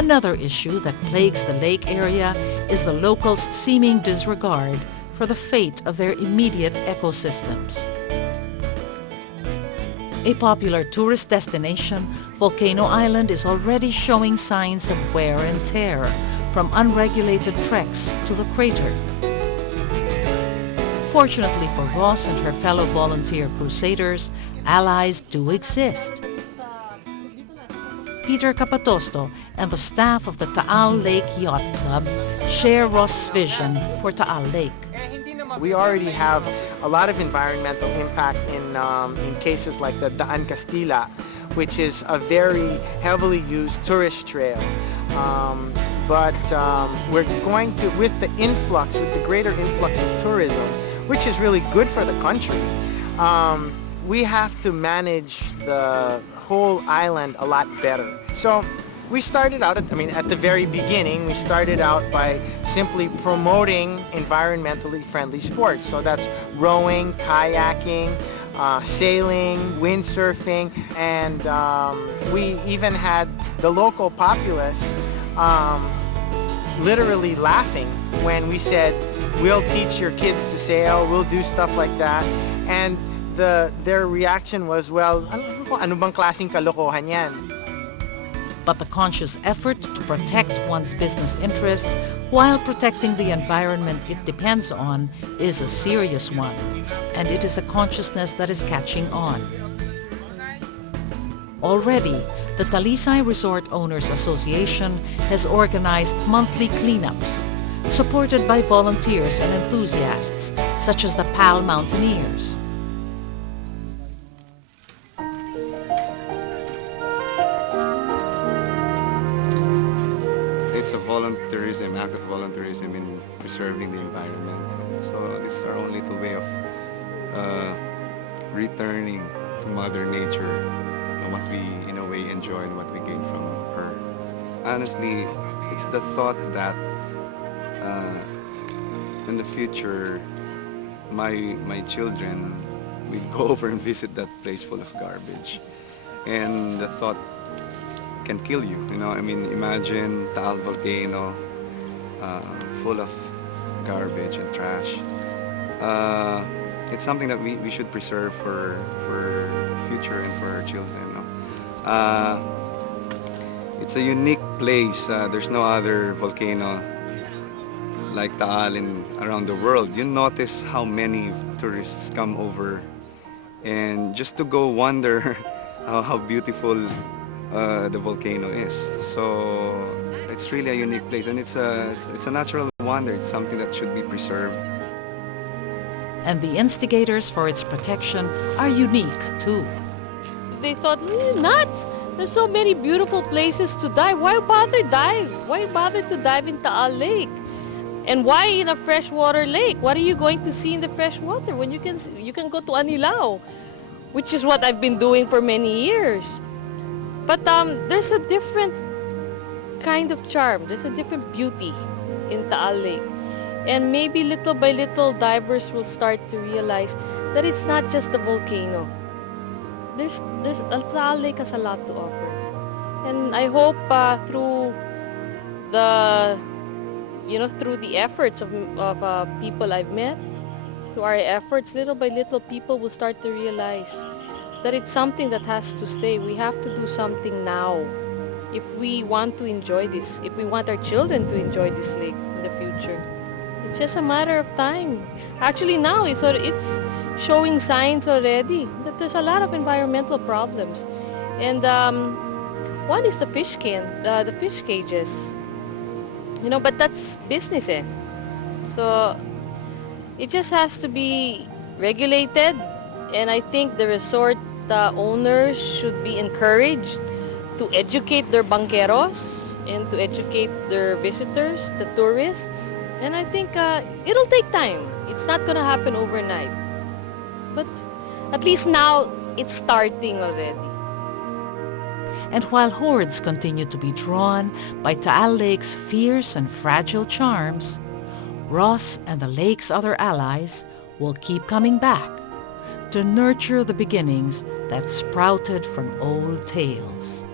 Another issue that plagues the lake area is the locals' seeming disregard for the fate of their immediate ecosystems. A popular tourist destination, Volcano Island is already showing signs of wear and tear, from unregulated treks to the crater. Fortunately for Ross and her fellow volunteer crusaders, allies do exist. Peter Capatosto and the staff of the Taal Lake Yacht Club share Ross' vision for Taal Lake. We already have a lot of environmental impact in cases like the Daan Castilla, which is a very heavily used tourist trail. But we're going to, with the greater influx of tourism, which is really good for the country, we have to manage the whole island a lot better. So we started out, at the very beginning, we started out by simply promoting environmentally friendly sports. So that's rowing, kayaking, sailing, windsurfing, and we even had the local populace literally laughing when we said, we'll teach your kids to sail, we'll do stuff like that. And their reaction was, well, ano bang klaseng kalokohan yan? But the conscious effort to protect one's business interest while protecting the environment it depends on is a serious one, and it is a consciousness that is catching on. Already, the Talisay Resort Owners Association has organized monthly cleanups, supported by volunteers and enthusiasts such as the PAL Mountaineers. It's a volunteerism, act of volunteerism in preserving the environment. So this is our only way of returning to Mother Nature what we, in a way, enjoy and what we gain from her. Honestly, it's the thought that in the future, my children will go over and visit that place full of garbage. And the thought can kill you, imagine Taal volcano full of garbage and trash. It's something that we should preserve for future and for our children. It's a unique place. There's no other volcano like Taal around the world. You notice how many tourists come over and just to go wonder how beautiful the volcano is. So it's really a unique place, and it's a natural wonder. It's something that should be preserved. And the instigators for its protection are unique too. They thought, nuts! There's so many beautiful places to dive. Why bother dive? Why bother to dive in Taal Lake? And why in a freshwater lake? What are you going to see in the freshwater when you can go to Anilao, which is what I've been doing for many years. But there's a different kind of charm. There's a different beauty in Taal Lake. And maybe little by little, divers will start to realize that it's not just a volcano. Taal Lake has a lot to offer. And I hope through the efforts of people I've met, through our efforts, little by little, people will start to realize that it's something that has to stay. We have to do something now if we want to enjoy this, if we want our children to enjoy this lake in the future. It's just a matter of time. Actually, now it's showing signs already that there's a lot of environmental problems. And one is the fish cages. But that's business, eh? So it just has to be regulated, and I think the resort owners should be encouraged to educate their banqueros and to educate their visitors, the tourists. And I think it'll take time. It's not gonna happen overnight. But at least now, it's starting already. And while hordes continue to be drawn by Taal Lake's fierce and fragile charms, Ross and the lake's other allies will keep coming back to nurture the beginnings that sprouted from old tales.